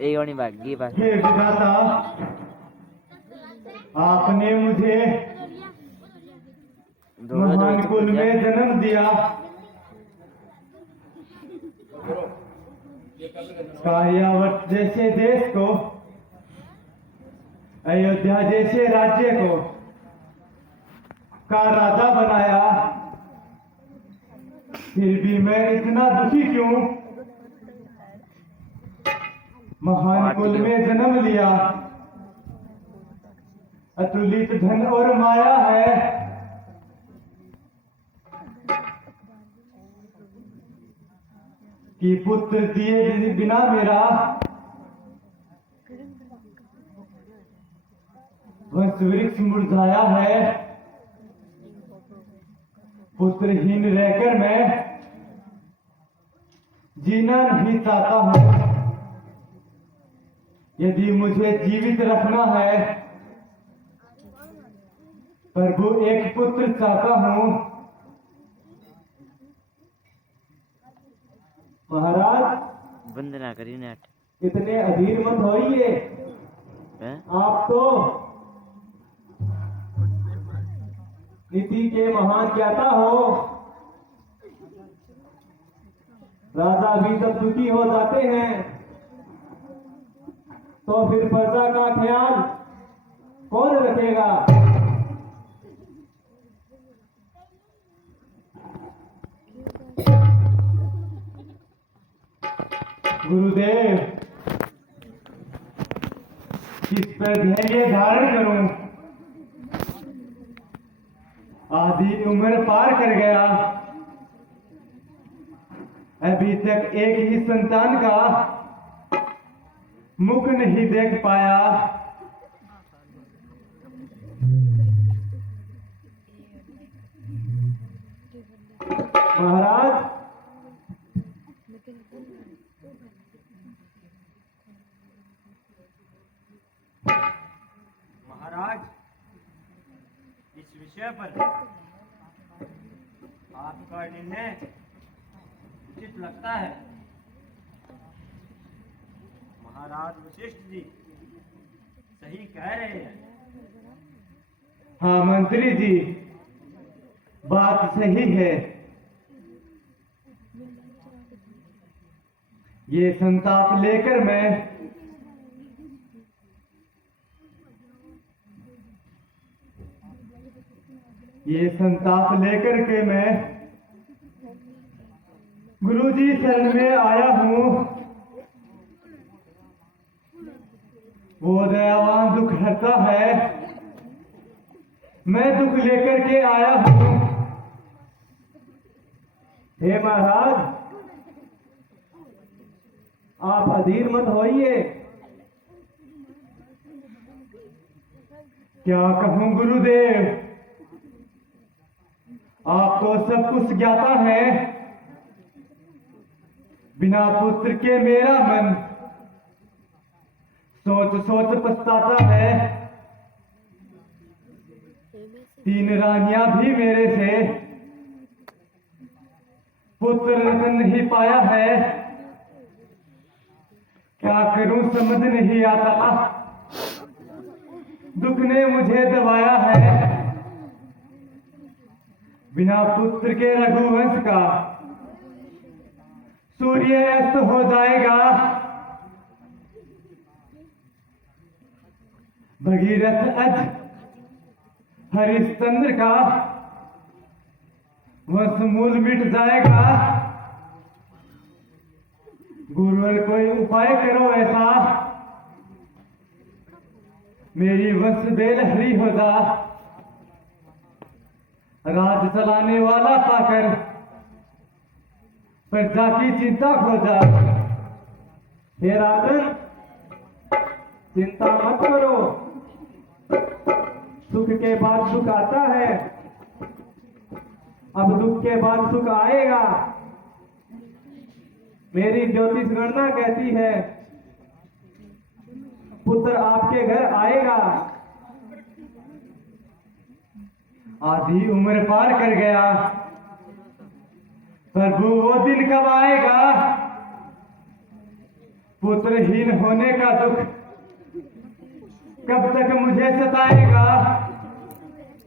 एक और नहीं भागी बस। हे विधाता, आपने मुझे महान कुल में जन्म दिया। कायावत जैसे देश को, अयोध्या जैसे राज्य को का राजा बनाया, फिर भी मैं इतना दुखी क्यों? महान कुल में जन्म लिया, अतुलित धन और माया है, कि पुत्र दिए बिना मेरा वंश वृक्ष मुरझाया है। पुत्रहीन रहकर मैं जीना नहीं चाहता हूं। यदि मुझे जीवित रखना है, प्रभु एक पुत्र चाहता हूं। महाराज, वंदना करी नेट। इतने अधीर मत होइए। आप तो नीति के महान ज्ञाता हो। राजा भी जब दुखी हो जाते हैं तो फिर प्रजा का ख्याल कौन रखेगा? गुरुदेव, किस पर धैर्य धारण करूं? आधी उम्र पार कर गया, अभी तक एक ही संतान का मुख नहीं देख पाया। महाराज, इस विषय पर आपका निर्णय उचित लगता है। महाराज वशिष्ठ जी सही कह रहे हैं। हाँ मंत्री जी, बात सही है। ये संताप लेकर मैं के मैं गुरुजी शरण में आया हूँ। वो दयावान दुख हरता है, मैं दुख लेकर के आया हूँ। हे महाराज, आप अधीर मत होइए। क्या कहूँ गुरुदेव, आप तो सब कुछ ज्ञाता है। बिना पुत्र के मेरा मन सोच सोच पछताता है। 3 रानियां भी मेरे से पुत्र रत्न नहीं पाया है। क्या करूं समझ नहीं आता। दुख ने मुझे दबाया है। बिना पुत्र के रघुवंश का सूर्य अस्त हो जाएगा। भगीरथ अज हरिश्चंद्र का वंश मूल मिट जाएगा। गुरुवर कोई उपाय करो ऐसा, मेरी वंश बेलहरी हो जा। राज चलाने वाला पाकर प्रजा की चिंता खो जा। हे राजन, चिंता मत करो, सुख के बाद सुख आता है। अब दुख के बाद सुख आएगा। मेरी ज्योतिष गणना कहती है पुत्र आपके घर आएगा। आधी उम्र पार कर गया, प्रभु वो दिन कब आएगा? पुत्रहीन होने का दुख कब तक मुझे सताएगा?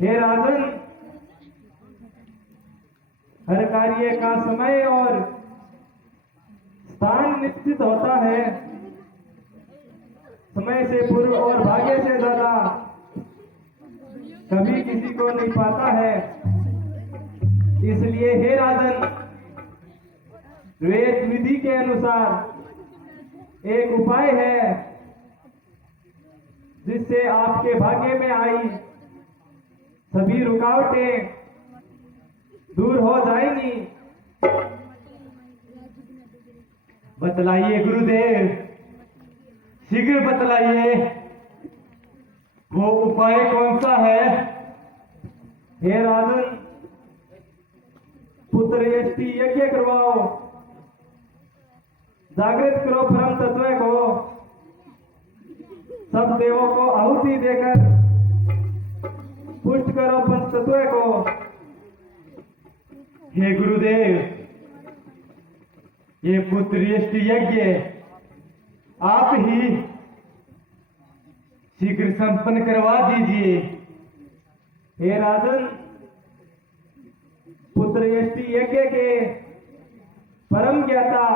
हे राजन, हर कार्य का समय और स्थान निश्चित होता है। समय से पूर्व और भाग्य से ज्यादा कभी किसी को नहीं पाता है। इसलिए हे राजन, वेद विधि के अनुसार एक उपाय है जिससे आपके भाग्य में आई सभी रुकावटें दूर हो जाएंगी। बतलाइए गुरुदेव, शीघ्र बतलाइए, वो उपाय कौन सा है? हे राजन, पुत्र यष्टि यज्ञ करवाओ, जागृत करो परम तत्व को, सब देवों को आहुति देकर पुष्ट करो पंच तत्व को। हे गुरुदेव, ये पुत्र यष्टि यज्ञ आप ही शीघ्र संपन्न करवा दीजिए। हे राजन, पुत्र यष्टि यज्ञ के परम ज्ञाता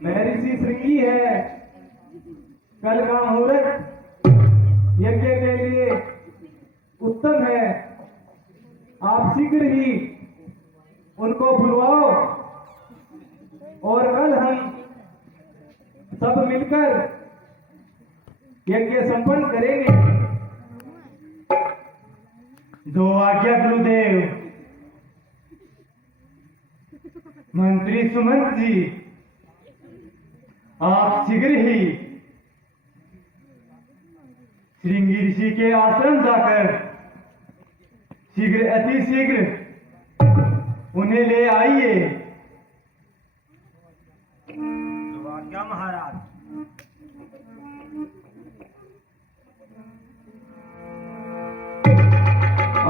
महर्षि श्रृंगी है। कल का मुहूर्त यज्ञ के लिए उत्तम है। आप शीघ्र ही उनको बुलवाओ और कल हम सब मिलकर यज्ञ संपन्न करेंगे। जो आज्ञा गुरुदेव। मंत्री सुमंत जी, आप शीघ्र ही श्रृंगी ऋषि के आश्रम जाकर शीघ्र अति शीघ्र उन्हें ले आइए। तो आज्ञा महाराज।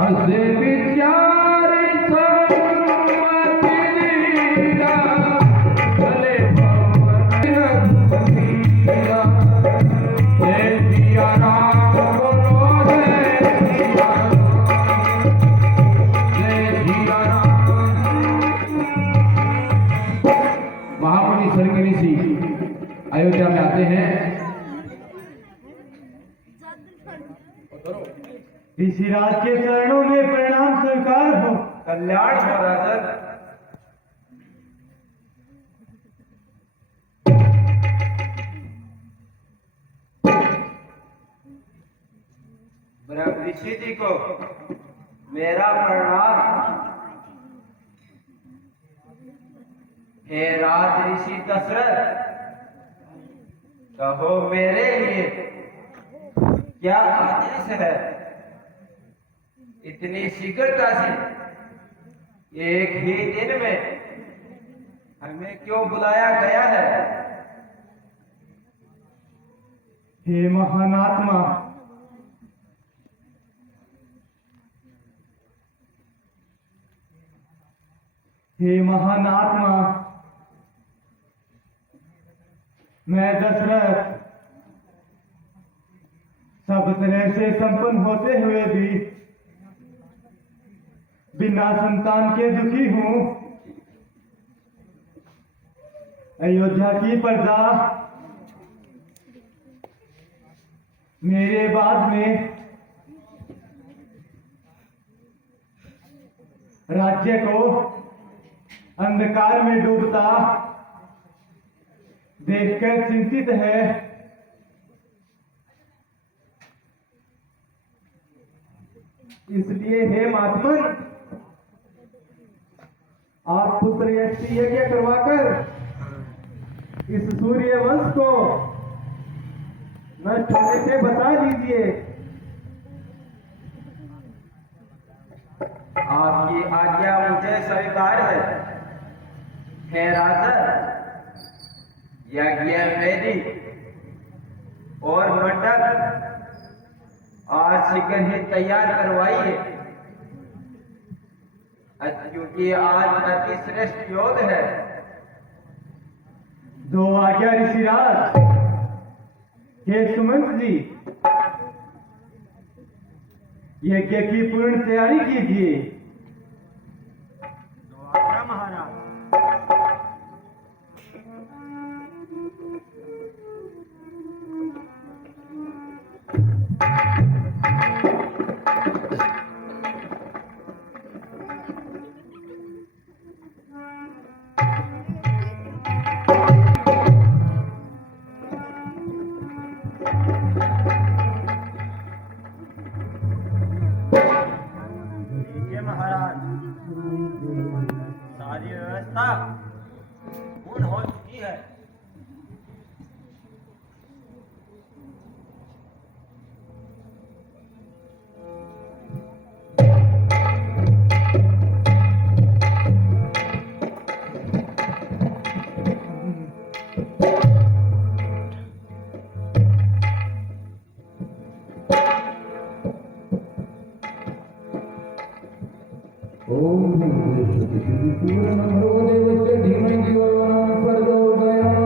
असे विचार महामुनि श्रृंगी ऋषि अयोध्या में आते हैं। ऋषिराज के चरणों में प्रणाम स्वीकार हो। कल्याण हो राजन। ब्रह्म ऋषि जी को मेरा प्रणाम। हे राज ऋषि दशरथ, कहो मेरे लिए क्या आदेश है? इतनी शीघ्रता से एक ही दिन में हमें क्यों बुलाया गया है? हे महान आत्मा, हे महान आत्मा, मैं दशरथ सब तरह से संपन्न होते हुए भी बिना संतान के दुखी हूं। अयोध्या की प्रजा मेरे बाद में राज्य को अंधकार में डूबता देखकर चिंतित है। इसलिए हे महात्मन, आप पुत्र यष्टि यज्ञ करवाकर इस सूर्य वंश को नष्ट होने से बचा लीजिए। आपकी आज्ञा मुझे स्वीकार है। हे राजन, यज्ञ वेदी और मंडप आज शीघ्र ही तैयार करवाइए, क्योंकि आज अति श्रेष्ठ योग है। दो आज्ञा ऋषिराज। हे सुमंत जी, यज्ञ की पूर्ण तैयारी कीजिए। महाराज। लीजिए महाराज, सारी व्यवस्था पूर्ण हो चुकी है। ओम पूर्णं देवस्य धीमहि धियो यो नः प्रचोदयात्।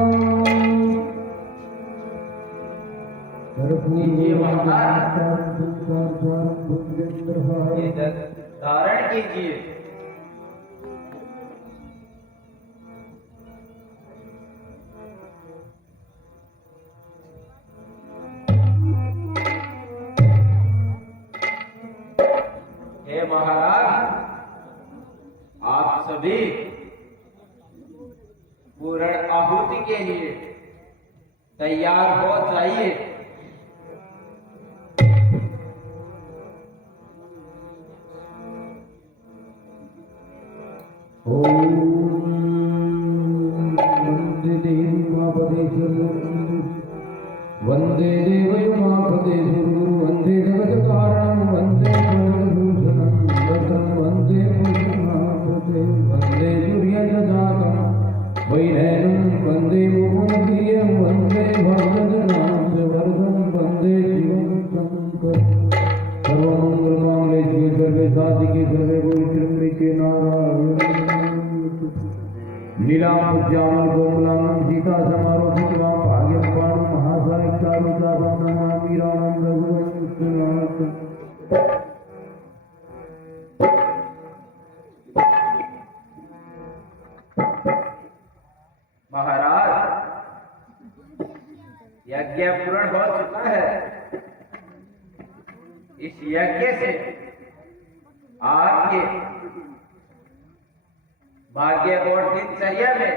लीजिए महाराज, ये जल धारण कीजिए। हे महाराज, आप सभी पूर्ण आहुति के लिए तैयार हो जाइए। ओम वंदे देवमापदेशुर्गुरुं वंदे देवयुमापदेशुर्गुरुं वंदे जगत्कारणं वंदे गुणभूषणं वदं वंदे पुरुषमापदे वंदे सूर्यजातं वैनयनं वंदे मुकुन्दप्रियं वंदे भगवद्नाथवर्धं वंदे शिवं शङ्करं सर्वमङ्गलमाङ्गल्ये शिवे सर्वे साधिके सर्वे गौरीशङ्करे नारायण लीलामुद्यामल कोमलांगं सीता समारोहितवां भाग्यं पाणु महासायिकारुदासं नमामि रामं रघुवंशनाथं। महाराज, यज्ञ पूर्ण हो चुका है। इस यज्ञ से आपके भाग्य और दिनचर्या में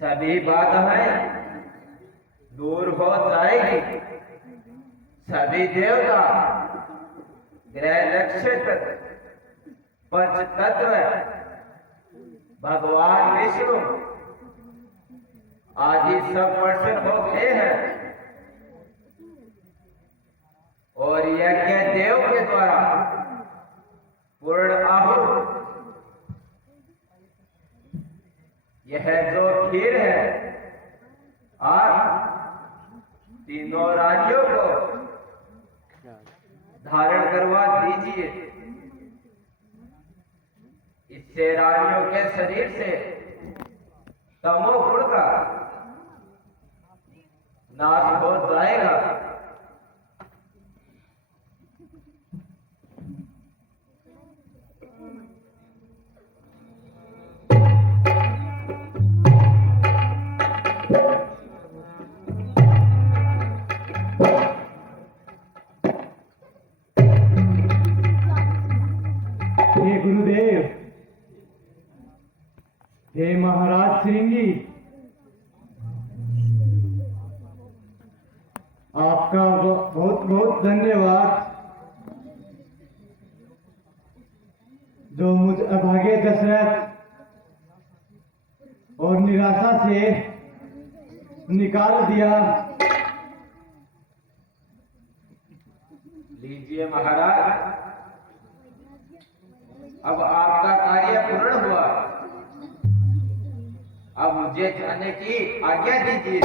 सभी बाधाएं दूर हो जाएगी। सभी देवता, ग्रह, नक्षत्र, पंच तत्व, भगवान विष्णु आदि सब प्रसन्न हो गए हैं और यज्ञ देव के द्वारा पूर्ण आहुति, यह जो खीर है, आप तीनों राज्यों को धारण करवा दीजिए। इससे राज्यों के शरीर से तमोगुण का नाश हो जाएगा। हे गुरुदेव, हे महाराज श्रृंगी, आपका बहुत बहुत धन्यवाद जो मुझ अभागे दशरथ और निराशा से निकाल दिया। लीजिए महाराज, अब आपका कार्य पूर्ण हुआ। अब मुझे जाने की आज्ञा दीजिए।